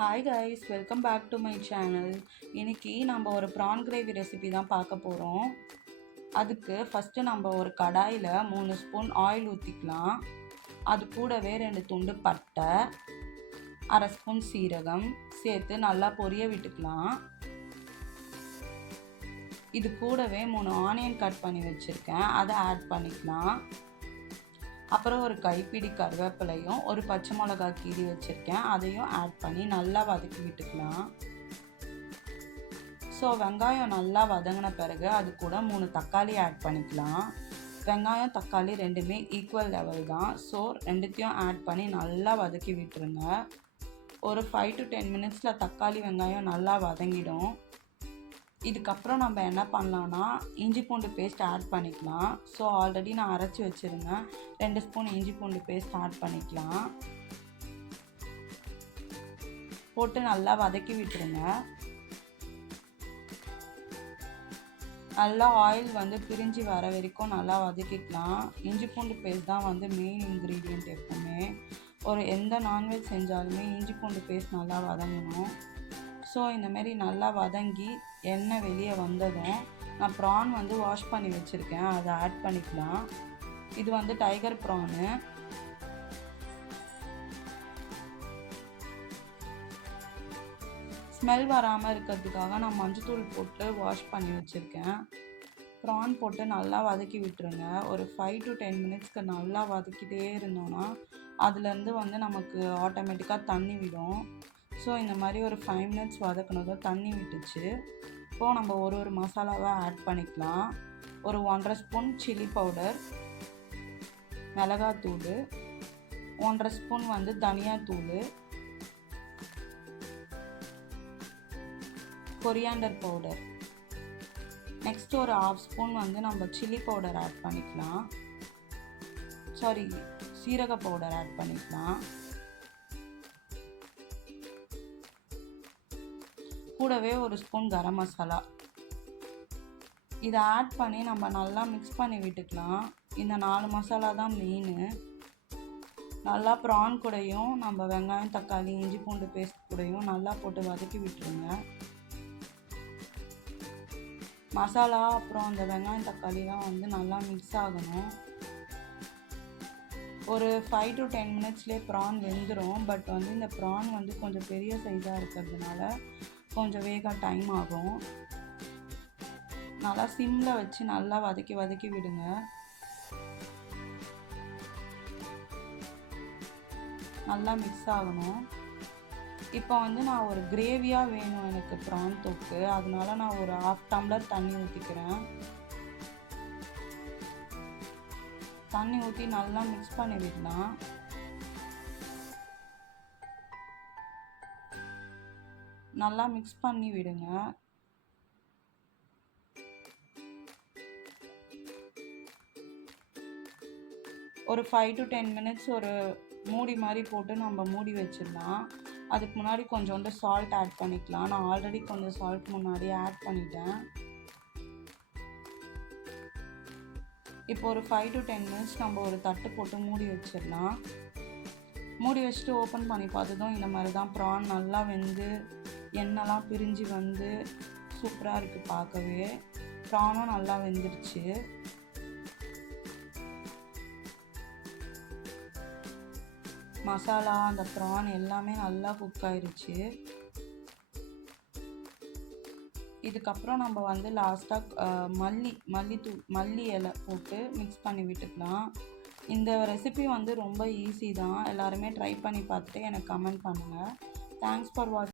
Hi guys, welcome back to my channel. இன்னைக்கு நம்ம ஒரு ப்ரான் கிரேவி ரெசிபி தான் பார்க்க போகிறோம். அதுக்கு ஃபஸ்ட்டு நம்ம ஒரு கடாயில் 3 ஸ்பூன் ஆயில் ஊற்றிக்கலாம். அது கூடவே 2 துண்டு பட்டை, அரை ஸ்பூன் சீரகம் சேர்த்து நல்லா பொரிய விட்டுக்கலாம். இது கூடவே 3 ஆனியன் கட் பண்ணி வச்சுருக்கேன், அதை ஆட் பண்ணிக்கலாம். அப்புறம் ஒரு கைப்பிடி கருவேப்பிலையும் ஒரு பச்சை மிளகாய் கீறி வச்சுருக்கேன், அதையும் ஆட் பண்ணி நல்லா வதக்கி விட்டுக்கலாம். ஸோ வெங்காயம் நல்லா வதங்கின பிறகு அது கூட 3 தக்காளி ஆட் பண்ணிக்கலாம். வெங்காயம் தக்காளி ரெண்டுமே ஈக்குவல் லெவல் தான். ஸோ ரெண்டுத்தையும் ஆட் பண்ணி நல்லா வதக்கி விட்டுருங்க. ஒரு 5 to 10 மினிட்ஸில் தக்காளி வெங்காயம் நல்லா வதங்கிடும். இதுக்கப்புறம் நம்ம என்ன பண்ணலான்னா இஞ்சி பூண்டு பேஸ்ட் ஆட் பண்ணிக்கலாம். ஸோ ஆல்ரெடி நான் அரைச்சி வச்சுருந்தேன், 2 ஸ்பூன் இஞ்சி பூண்டு பேஸ்ட் ஆட் பண்ணிக்கலாம். போட்டு நல்லா வதக்கி விட்டுருங்க. நல்லா ஆயில் பிரிஞ்சு வர வரைக்கும் நல்லா வதக்கிக்கலாம். இஞ்சி பூண்டு பேஸ்ட் தான் மெயின் இன்க்ரீடியண்ட். எப்பவுமே எந்த நான்வெஜ் செஞ்சாலுமே இஞ்சி பூண்டு பேஸ்ட் நல்லா வதங்கணும். ஸோ இந்தமாரி நல்லா வதங்கி எண்ணெய் வெளியே வந்ததும் நான் ப்ரான் வாஷ் பண்ணி வச்சுருக்கேன், அதை ஆட் பண்ணிக்கலாம். இது டைகர் ப்ரானு. ஸ்மெல் வராமல் இருக்கிறதுக்காக நான் மஞ்சத்தூள் போட்டு வாஷ் பண்ணி வச்சுருக்கேன். ப்ரான் போட்டு நல்லா வதக்கி விட்டுருங்க. ஒரு 5 to 10 மினிட்ஸ்க்கு நல்லா வதக்கிட்டே இருந்தோன்னா அதுலேருந்து நமக்கு ஆட்டோமேட்டிக்காக தண்ணி விடும். ஸோ இந்த மாதிரி ஒரு 5 மினிட்ஸ் வதக்கினதும் தண்ணி விட்டுச்சு. இப்போது நம்ம ஒரு மசாலாவை ஆட் பண்ணிக்கலாம். ஒரு 1.5 ஸ்பூன் சில்லி பவுடர், மிளகாத்தூள், 1.5 ஸ்பூன் தனியாத்தூள், கொரியாண்டர் பவுடர். நெக்ஸ்ட் ஒரு 1/2 ஸ்பூன் நம்ம சில்லி பவுடர் ஆட் பண்ணிக்கலாம். சீரக பவுடர் ஆட் பண்ணிக்கலாம். கூடவே ஒரு ஸ்பூன் கரம் மசாலா. இதை ஆட் பண்ணி நம்ம நல்லா மிக்ஸ் பண்ணி விட்டுக்கலாம். இந்த 4 மசாலா தான் மெயின். நல்லா ப்ரான் கூடையும் நம்ம வெங்காயம் தக்காளி இஞ்சி பூண்டு பேஸ்ட் கூடையும் நல்லா போட்டு வதக்கி விட்டுருங்க. மசாலா அப்புறம் அந்த வெங்காயம் தக்காளிலாம் நல்லா மிக்ஸ் ஆகணும். ஒரு 5 to 10 மினிட்ஸ்லேயே ப்ரான் வெந்துடும். பட் இந்த ப்ரான் கொஞ்சம் பெரிய சைஸாக இருக்கிறதுனால கொஞ்சம் வேக டைம் ஆகும். நல்லா சிம்மில் வச்சு நல்லா வதக்கி விடுங்க. நல்லா மிக்ஸ் ஆகணும். இப்போ நான் ஒரு கிரேவியாக வேணும் எனக்கு ப்ரான் தொக்கு, அதனால நான் ஒரு 1/2 டம்ளர் தண்ணி ஊற்றிக்கிறேன். தண்ணி ஊற்றி நல்லா மிக்ஸ் பண்ணி விடலாம். நல்லா மிக்ஸ் பண்ணி விடுங்க. ஒரு 5 to 10 மினிட்ஸ் ஒரு மூடி மாதிரி போட்டு நம்ம மூடி வச்சிடலாம். அதுக்கு முன்னாடி கொஞ்சோண்டு சால்ட் ஆட் பண்ணிக்கலாம். நான் ஆல்ரெடி கொஞ்சம் சால்ட் முன்னாடியே ஆட் பண்ணிட்டேன். இப்போ ஒரு 5 to 10 மினிட்ஸ் நம்ம ஒரு தட்டு போட்டு மூடி வச்சிடலாம். மூடி வச்சுட்டு ஓப்பன் பண்ணி பார்த்ததும் இந்த மாதிரி தான் ப்ரான் நல்லா வெந்து எண்ணெய்லாம் பிரிஞ்சு சூப்பராக இருக்குது பார்க்கவே. ப்ரானும் நல்லா வெந்துருச்சு. மசாலா அந்த ப்ரான் எல்லாமே நல்லா குக் ஆயிடுச்சு. இதுக்கப்புறம் நம்ம லாஸ்ட்டாக மல்லி இலை போட்டு மிக்ஸ் பண்ணி விட்டுக்கலாம். இந்த ரெசிபி ரொம்ப ஈஸி தான். எல்லாருமே ட்ரை பண்ணி பார்த்துட்டு எனக்கு கமெண்ட் பண்ணுங்கள். தேங்க்ஸ் ஃபார் வாட்சிங்.